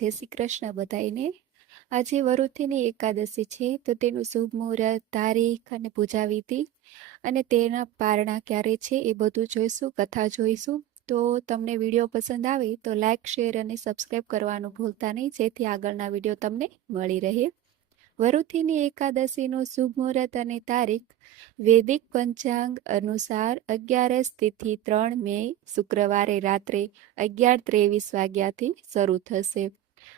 જય શ્રી કૃષ્ણ બધાઈને આજે વરુથીની એકાદશી છે, તો તેનું શુભ મુહૂર્ત, તારીખ અને પૂજા વિધિ અને તેના પારણા ક્યારે છે એ બધું જોઈશું, કથા જોઈશું. તો તમને વીડિયો પસંદ આવે તો લાઇક શેર અને સબસ્ક્રાઈબ કરવાનું ભૂલતા નહીં, જેથી આગળના વીડિયો તમને મળી રહે. વરુથીની એકાદશીનું શુભ મુહૂર્ત અને તારીખ, વૈદિક પંચાંગ અનુસાર અગિયારસ તિથિ ત્રણ મે શુક્રવારે રાત્રે અગિયાર ત્રેવીસ વાગ્યાથી શરૂ થશે.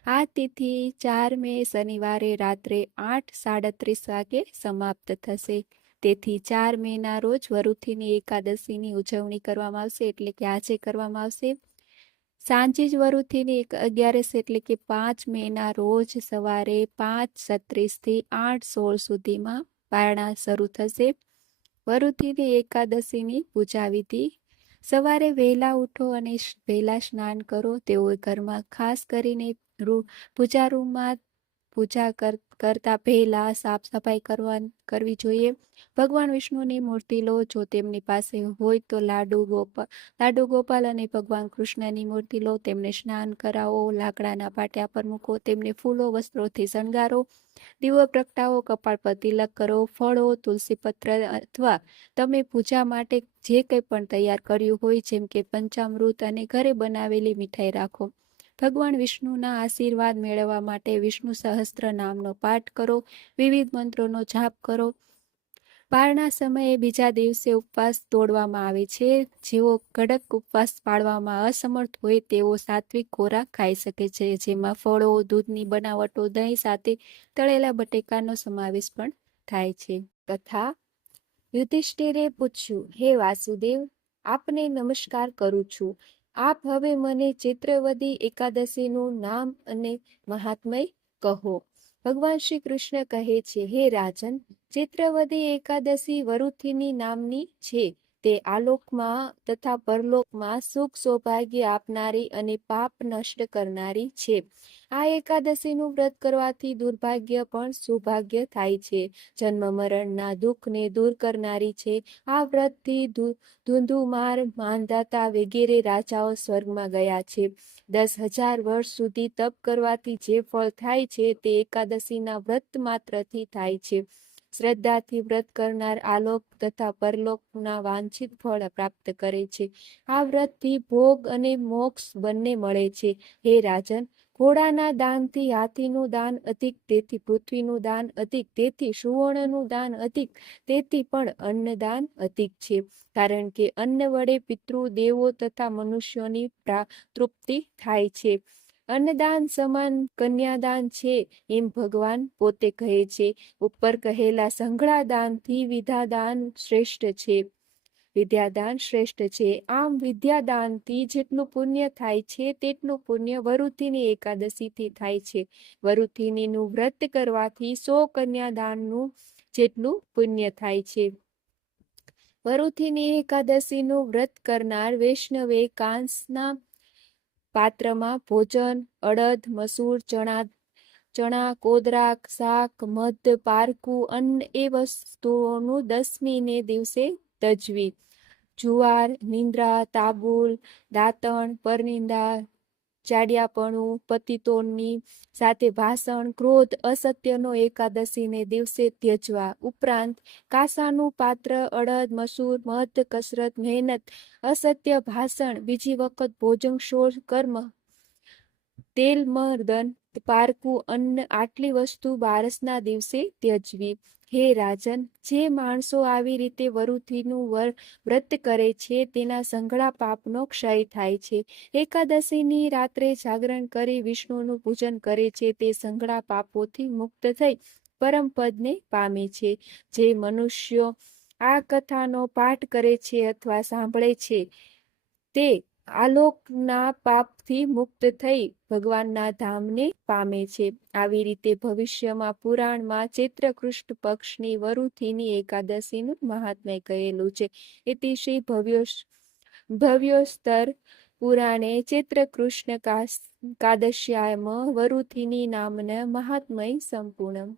આ તિથિ ચાર મે શનિવારે રાત્રે આઠ સાડત્રીસ વાગે સમાપ્ત થશે. તેથી ચાર મેના રોજ વરુથીની એકાદશીની ઉજવણી કરવામાં આવશે એટલે કે આજે કરવામાં આવશે. સાંજે જ વરુથીની એક અગિયારસ એટલે કે પાંચ મેના રોજ સવારે પાંચ છત્રીસથી આઠ સોળ સુધીમાં પારણા શરૂ થશે. વરુથીની એકાદશીની પૂજા વિધિ સવારે વહેલા ઉઠો અને વહેલા સ્નાન કરો. તેઓ ઘરમાં ખાસ કરીને પૂજા રૂમમાં પૂજા કરતા પહેલા સાફ સફાઈ કરવા કરવી જોઈએ. ભગવાન વિષ્ણુની મૂર્તિ લો, જો તેમની પાસે હોય તો લાડુ ગોપાલ લાડુ ગોપાલ અને ભગવાન કૃષ્ણની મૂર્તિ લો. તેમને સ્નાન કરાવો, લાકડાના પાટિયા પર મૂકો, તેમને ફૂલો, વસ્ત્રોથી શણગારો. દીવો, પ્રગટાવો કપાળ પર તિલક કરો, ફળો, તુલસી પત્ર અથવા તમે પૂજા માટે જે કંઈ પણ તૈયાર કર્યું હોય, જેમ કે પંચામૃત અને ઘરે બનાવેલી મીઠાઈ રાખો. ભગવાન વિષ્ણુના આશીર્વાદ મેળવવા માટે વિષ્ણુ સહસ્ત્ર નામનો પાઠ કરો, વિવિધ મંત્રોનો જાપ કરો. પારણા સમયે બીજા દિવસે ઉપવાસ તોડવામાં આવે છે. જેઓ કડક ઉપવાસ પાળવામાં અસમર્થ હોય તેઓ સાત્વિક ખોરાક ખાઈ શકે છે. જેમાં ફળો, દૂધની બનાવટો, દહીં સાથે તળેલા બટેકાનો સમાવેશ પણ થાય છે. તથા યુધિષ્ઠિરે પૂછ્યું, હે વાસુદેવ, આપને નમસ્કાર કરું છું. આપ હવે મને ચિત્રવદી એકાદશીનું નામ અને મહાત્મય કહો. ભગવાન શ્રી કૃષ્ણ કહે છે, હે રાજન, ચિત્રવદી એકાદશી વરુથિની નામની છે. તે આલોકમાં તથા પરલોકમાં સુખ સૌભાગ્ય આપનારી અને પાપ નષ્ટ કરનારી છે. આ એકાદશીનું વ્રત કરવાથી દુર્ભાગ્ય પણ સૌભાગ્ય થાય છે. જન્મ મરણના દુઃખને દૂર કરનારી છે. આ વ્રતથી ધુંધુમાર માનદાતા વગેરે રાજાઓ સ્વર્ગમાં ગયા છે. દસ હજાર વર્ષ સુધી તપ કરવાથી જે ફળ થાય છે તે એકાદશીના વ્રત માત્રથી થાય છે. શ્રદ્ધાથી વ્રત કરનાર આલોક તથા પરલોકના વાંછિત ફળ પ્રાપ્ત કરે છે. આ વ્રતથી ભોગ અને મોક્ષ બંને મળે છે. હે રાજન, ઘોડાના દાનથી હાથીનું દાન અધિક, તેથી પૃથ્વીનું દાન અધિક, તેથી સુવર્ણનું દાન અધિક, તેથી પણ અન્નદાન અધિક છે. કારણ કે અન્ન વડે પિતૃ, દેવો તથા મનુષ્યોની તૃપ્તિ થાય છે. અન્નદાન સમાન કન્યાદાન છે એમ ભગવાન પોતે કહે છે. ઉપર કહેલા સંઘળા દાનથી વિદ્યાદાન શ્રેષ્ઠ છે. વિદ્યાદાન શ્રેષ્ઠ છે. આમ વિદ્યાદાનથી જેટલું પુણ્ય થાય છે તેટલું પુણ્ય વરુથીની એકાદશીથી થાય છે. વરુથીનીનું વ્રત કરવાથી સો કન્યાદાનનું જેટલું પુણ્ય થાય છે. વરુથીની એકાદશીનું વ્રત કરનાર વૈષ્ણવે કાંસના પાત્રમાં ભોજન, અડદ, મસૂર, ચણા ચણા, કોદરાક, શાક, મધ, પારકું અન્ન એ વસ્તુઓનું દસમીને દિવસે તજવી જુવાર, નિંદ્રા, તાબુલ, દાંતણ, પરનિંદા ચાડિયાપણું પતિતોની સાથે ભાષણ, ક્રોધ, અસત્યનો એકાદશીને દિવસે ત્યજવા. ઉપરાંત, કાસાનું પાત્ર, અડદ, મસૂર, મધ, કસરત, મહેનત, અસત્ય ભાષણ, બીજી વખત ભોજન, શોર, કર્મ તેલ મર્દન પારકું અન્ન આટલી વસ્તુ બારસના દિવસે ત્યજવી. હે રાજન, જે માણસો આવી રીતે વરુથીનું વ્રત કરે છે, તેના સંઘળા પાપનો ક્ષય થાય છે. એકાદશીની રાત્રે જાગરણ કરી વિષ્ણુનું પૂજન કરે છે, તે સંઘળા પાપોથી મુક્ત થઈ પરમ પદને પામે છે. જે મનુષ્યો આ કથાનો પાઠ કરે છે અથવા સાંભળે છે, તે આલોકના પાપથી મુક્ત થઈ ભગવાનના ધામને પામે છે. આવી રીતે ભવિષ્યમાં પુરાણમાં ચૈત્રકૃષ્ણ પક્ષની વરુથીની એકાદશીનું મહાત્મય કહેલું છે. ઇતિશ્રી શ્રી ભવ્યો ભવ્યોસ્તર પુરાણે ચૈત્રકૃષ્ણ કાદશ્યામ વરુથીની નામના મહાત્મય સંપૂર્ણ